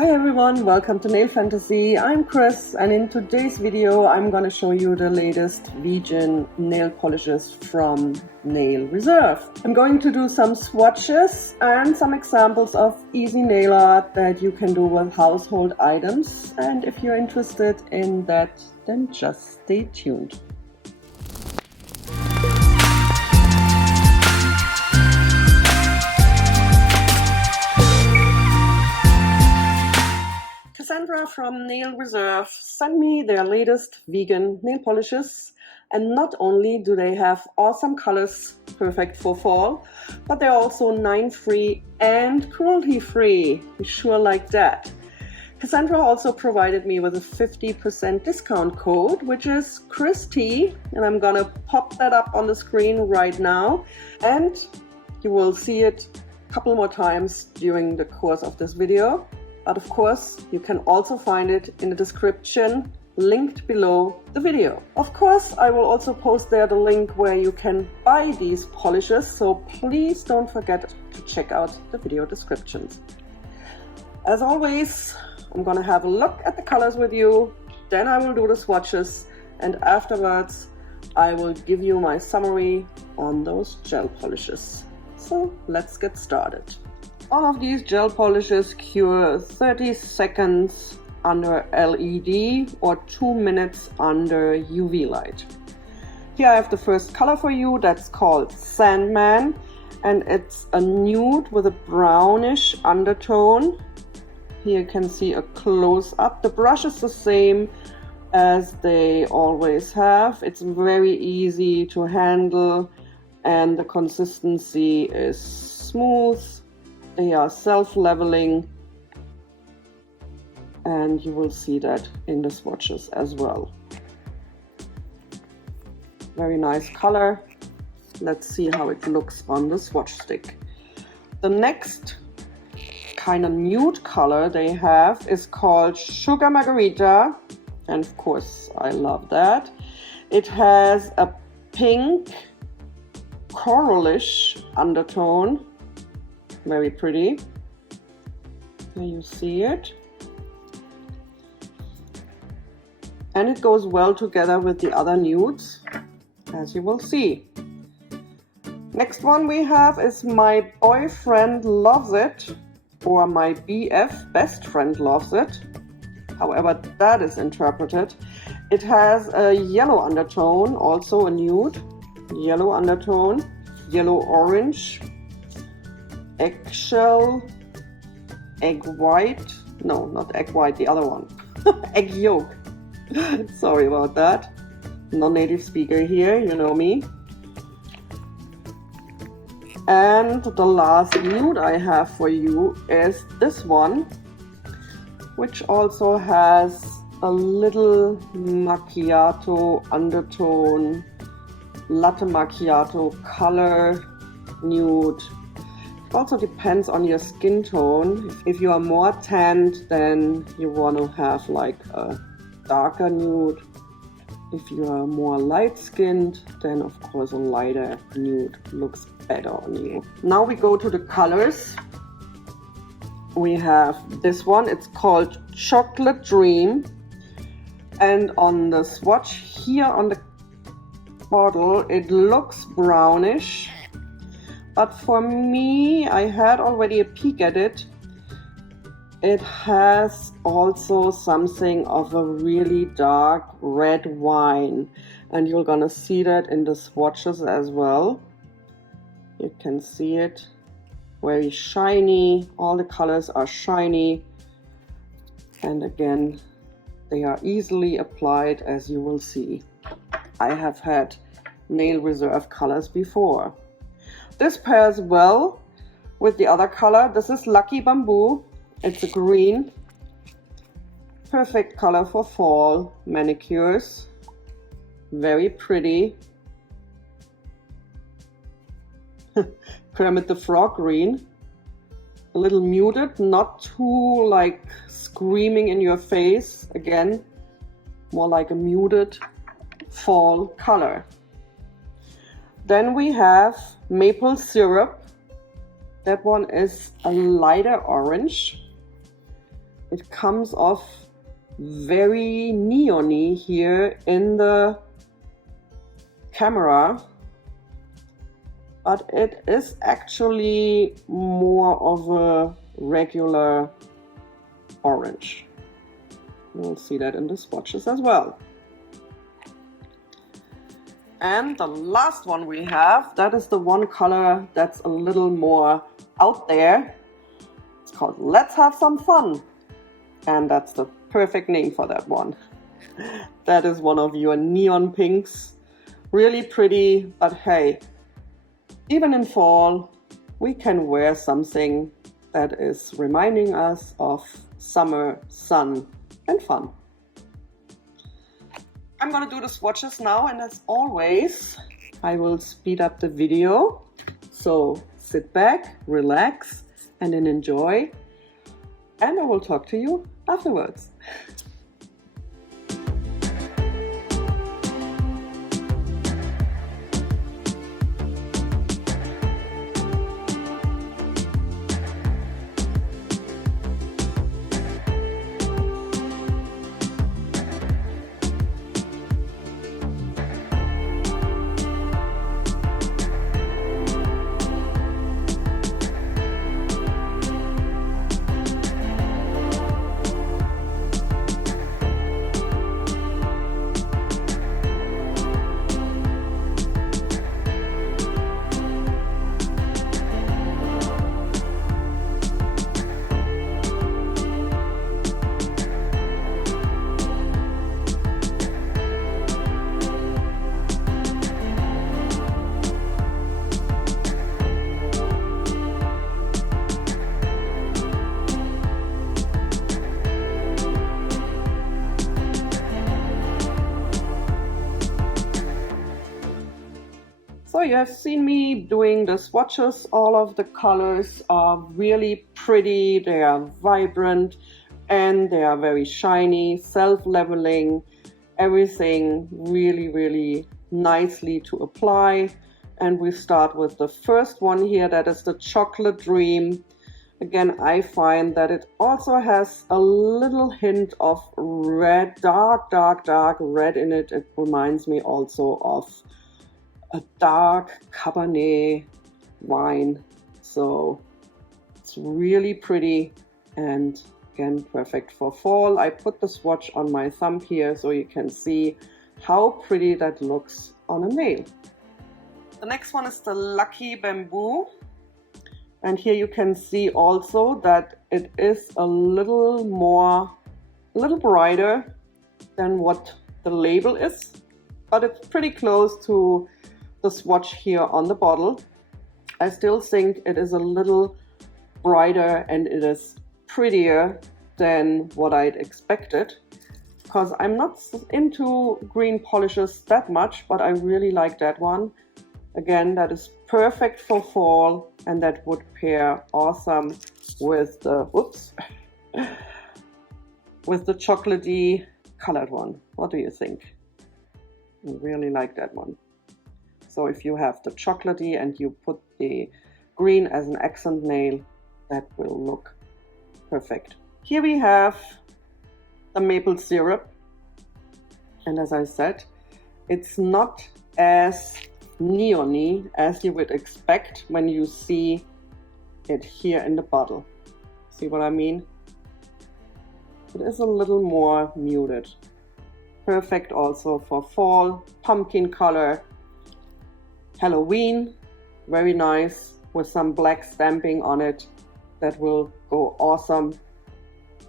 Hi everyone, welcome to Nail Fantasy. I'm Chris, and in today's video I'm going to show you the latest vegan nail polishes from Nail Reserve. I'm going to do some swatches and some examples of easy nail art that you can do with household items, and if you're interested in that, then just stay tuned. Cassandra from Nail Reserve sent me their latest vegan nail polishes, and not only do they have awesome colors perfect for fall, but they're also 9-free and cruelty-free. We sure like that. Cassandra also provided me with a 50% discount code, which is ChrisT, and I'm gonna pop that up on the screen right now, and you will see it a couple more times during the course of this video. But of course, you can also find it in the description linked below the video. Of course, I will also post there the link where you can buy these polishes, so please don't forget to check out the video descriptions. As always, I'm gonna have a look at the colors with you, then I will do the swatches, and afterwards I will give you my summary on those gel polishes. So let's get started. All of these gel polishes cure 30 seconds under LED or 2 minutes under UV light. Here I have the first color for you, that's called Sandman, and it's a nude with a brownish undertone. Here you can see a close-up. The brush is the same as they always have. It's very easy to handle and the consistency is smooth. They are self-leveling, and you will see that in the swatches as well. Very nice color. Let's see how it looks on the swatch stick. The next kind of nude color they have is called Sugar Margarita, and of course I love that. It has a pink coralish undertone. Very pretty. There you see it. And it goes well together with the other nudes, as you will see. Next one we have is My Boyfriend Loves It, or My BF, Best Friend Loves It. However that is interpreted. It has a yellow undertone, also a nude. Yellow undertone, yellow-orange, eggshell, egg white, no, not egg white, the other one, egg yolk. Sorry about that. Non-native speaker here, you know me. And the last nude I have for you is this one, which also has a little macchiato undertone, latte macchiato color, nude. Also depends on your skin tone. If you are more tanned, then you want to have like a darker nude. If you are more light skinned, then of course a lighter nude looks better on you. Now we go to the colors. We have this one, it's called Chocolate Dream, and on the swatch here on the bottle it looks brownish. But for me, I had already a peek at it. It has also something of a really dark red wine. And you're gonna see that in the swatches as well. You can see it. Very shiny. All the colors are shiny. And again, they are easily applied, as you will see. I have had Nail Reserve colors before. This pairs well with the other color. This is Lucky Bamboo. It's a green. Perfect color for fall manicures. Very pretty. Kermit the Frog green. A little muted, not too like screaming in your face. Again, more like a muted fall color. Then we have Maple Syrup. That one is a lighter orange. it comes off very neon-y here in the camera, but it is actually more of a regular orange. You'll see that in the swatches as well. And the last one we have, that is the one color that's a little more out there. It's called Let's Have Some Fun. And that's the perfect name for that one. That is one of your neon pinks. Really pretty, but hey, even in fall, we can wear something that is reminding us of summer, sun, and fun. I'm gonna do the swatches now, and as always, I will speed up the video. So sit back, relax, and then enjoy. And I will talk to you afterwards. So you have seen me doing the swatches. All of the colors are really pretty, they are vibrant, and they are very shiny, self-leveling, everything really nicely to apply. And we start with the first one here, that is the Chocolate Dream. Again, I find that it also has a little hint of red, dark red in it. It reminds me also of a dark Cabernet wine. So it's really pretty and again perfect for fall. I put the swatch on my thumb here so you can see how pretty that looks on a nail. The next one is the Lucky Bamboo. And here you can see also that it is a little brighter than what the label is, but it's pretty close to the swatch here on the bottle. I still think it is a little brighter and it is prettier than what I'd expected, because I'm not into green polishes that much, but I really like that one. Again, that is perfect for fall, and that would pair awesome with the with the chocolatey colored one. What do you think? I really like that one. So if you have the chocolatey and you put the green as an accent nail, that will look perfect. Here we have the maple syrup, and as I said, it's not as neon-y as you would expect when you see it here in the bottle. See what I mean? It is a little more muted. Perfect also for fall, pumpkin color, Halloween, very nice with some black stamping on it. That will go awesome.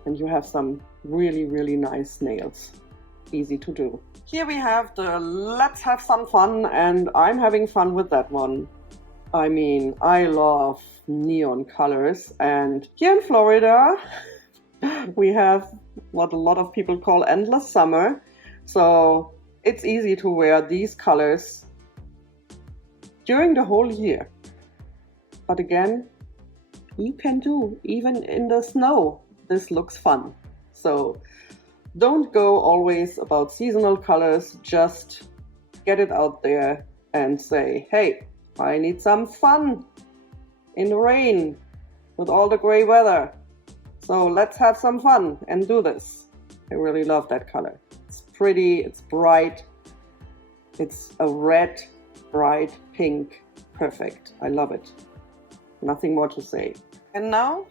And you have some really nice nails. Easy to do. Here we have the Let's Have Some Fun, and I'm having fun with that one. I mean, I love neon colors, and here in Florida we have what a lot of people call endless summer. So it's easy to wear these colors during the whole year. But again, you can do even in the snow. This looks fun. So don't go always about seasonal colors, just get it out there and say, hey, I need some fun in the rain with all the gray weather. So let's have some fun and do this. I really love that color. It's pretty, it's bright. It's a red, bright pink. Perfect. I love it. Nothing more to say. And now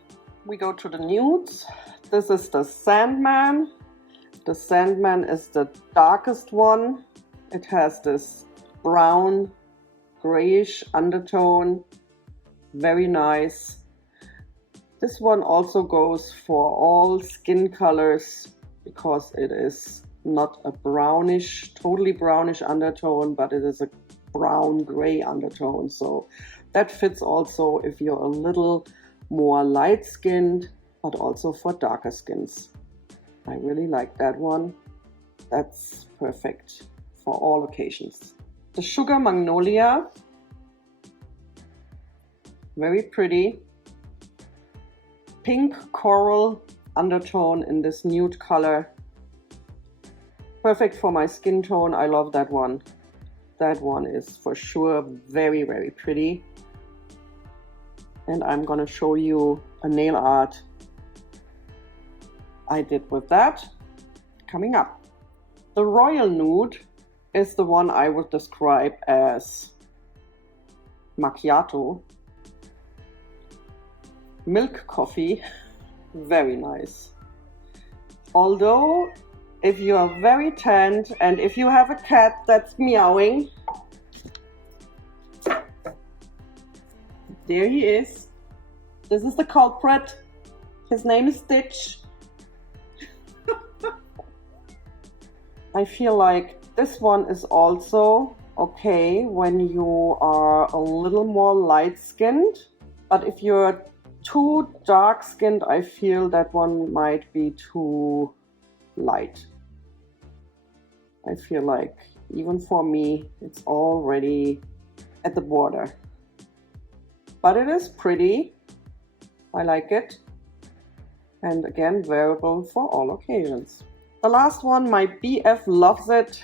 we go to the nudes. This is the Sandman. The Sandman is the darkest one. It has this brown, grayish undertone. Very nice. This one also goes for all skin colors because it is not a brownish, totally brownish undertone, but it is a brown gray undertone. So that fits also if you're a little more light skinned, but also for darker skins. I really like that one. That's perfect for all occasions. The Sugar Magnolia, very pretty. Pink coral undertone in this nude color. Perfect for my skin tone. I love that one. That one is for sure very, very pretty. And I'm gonna show you a nail art I did with that coming up. The Royal Nude is the one I would describe as macchiato. Milk coffee, very nice. Although, if you are very tanned and if you have a cat that's meowing, there he is. This is the culprit. His name is Stitch. I feel like this one is also okay when you are a little more light-skinned, but if you're too dark-skinned, I feel that one might be too light. I feel like even for me, it's already at the border. But it is pretty. I like it. And again, wearable for all occasions. The last one, my BF loves it,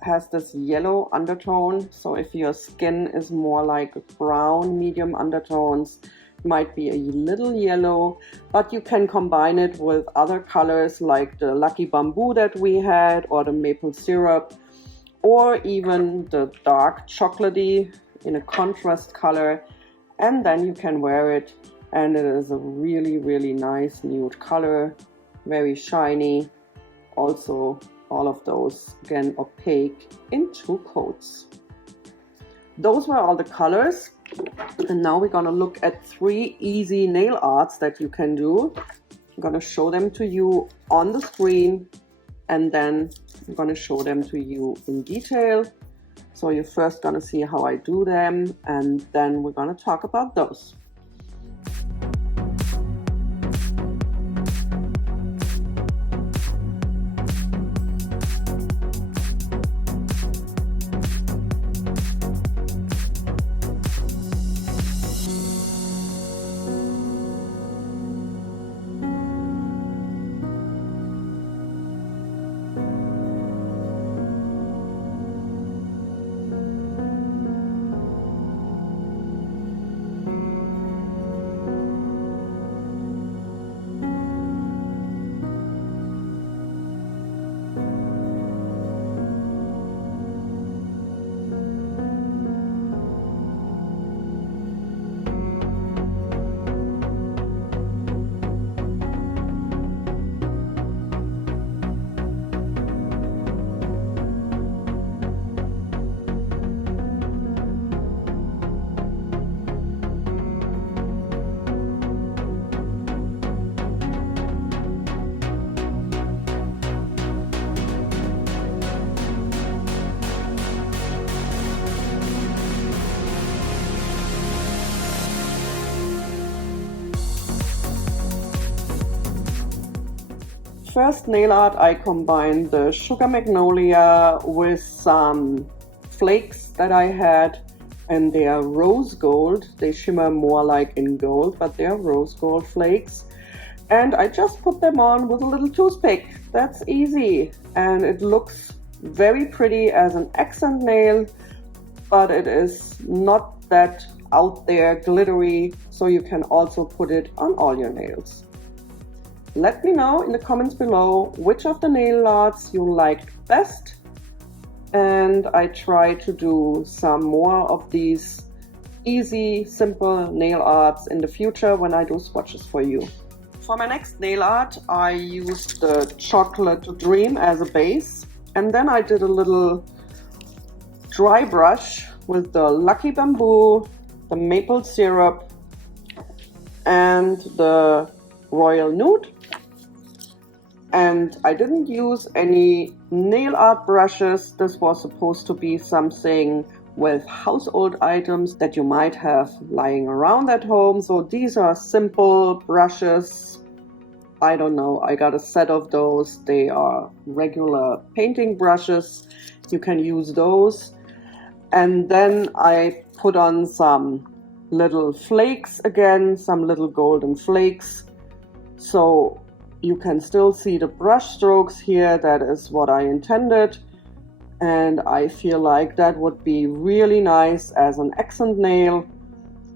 has this yellow undertone. So if your skin is more like brown, medium undertones, it might be a little yellow, but you can combine it with other colors like the Lucky Bamboo that we had, or the maple syrup, or even the dark chocolatey in a contrast color. And then you can wear it, and it is a really, really nice nude color, very shiny. Also, all of those, again, opaque in 2 coats. Those were all the colors. And now we're gonna look at 3 easy nail arts that you can do. I'm gonna show them to you on the screen, and then I'm gonna show them to you in detail. So you're first gonna see how I do them, and then we're gonna talk about those. First nail art, I combined the Sugar Magnolia with some flakes that I had, and they are rose gold. They shimmer more like in gold, but they are rose gold flakes. And I just put them on with a little toothpick. That's easy, and it looks very pretty as an accent nail, but it is not that out there glittery, so you can also put it on all your nails. Let me know in the comments below which of the nail arts you liked best, and I try to do some more of these easy, simple nail arts in the future when I do swatches for you. For my next nail art, I used the Chocolate Dream as a base, and then I did a little dry brush with the Lucky Bamboo, the maple syrup, and the Royal Nude. And I didn't use any nail art brushes. This was supposed to be something with household items that you might have lying around at home. So these are simple brushes. I don't know, I got a set of those. They are regular painting brushes. You can use those. And then I put on some little flakes again, some little golden flakes. So you can still see the brush strokes here. That is what I intended. And I feel like that would be really nice as an accent nail.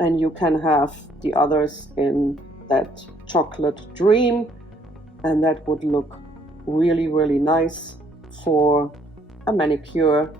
And you can have the others in that Chocolate Dream. And that would look really, really nice for a manicure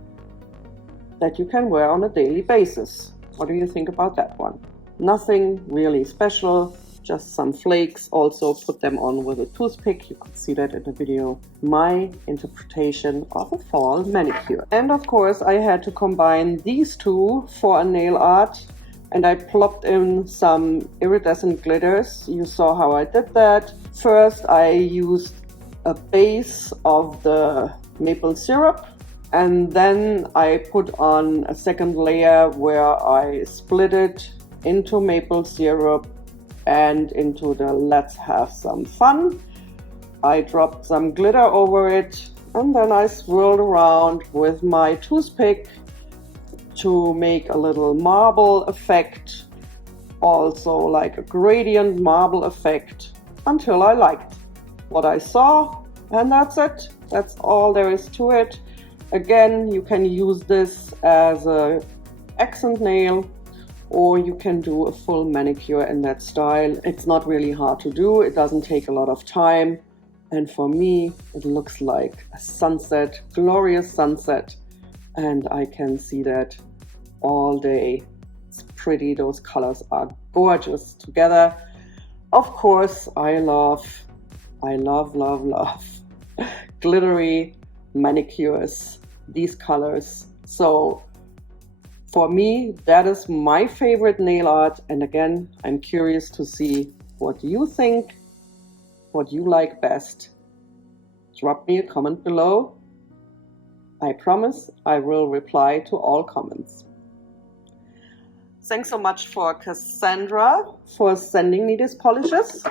that you can wear on a daily basis. What do you think about that one? Nothing really special. Just some flakes. Also put them on with a toothpick. You could see that in the video. My interpretation of a fall manicure. And of course I had to combine these two for a nail art, and I plopped in some iridescent glitters. You saw how I did that. First I used a base of the maple syrup, and then I put on a second layer where I split it into maple syrup and into the Let's Have Some Fun. I dropped some glitter over it, and then I swirled around with my toothpick to make a little marble effect, also like a gradient marble effect, until I liked what I saw. And that's it. That's all there is to it. Again, you can use this as an accent nail, or you can do a full manicure in that style. It's not really hard to do. It doesn't take a lot of time. And for me, it looks like a sunset, glorious sunset. And I can see that all day. It's pretty. Those colors are gorgeous together. Of course, I love glittery manicures, these colors. So for me, that is my favorite nail art. And again, I'm curious to see what you think, what you like best. Drop me a comment below. I promise I will reply to all comments. Thanks so much for Cassandra for sending me these polishes.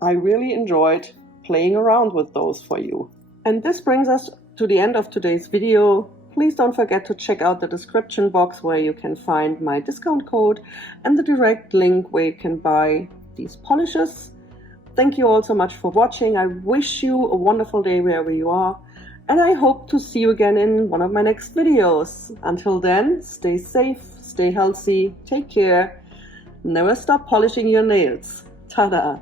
I really enjoyed playing around with those for you. And this brings us to the end of today's video. Please don't forget to check out the description box where you can find my discount code and the direct link where you can buy these polishes. Thank you all so much for watching. I wish you a wonderful day wherever you are, and I hope to see you again in one of my next videos. Until then, stay safe, stay healthy, take care, never stop polishing your nails. Ta-da!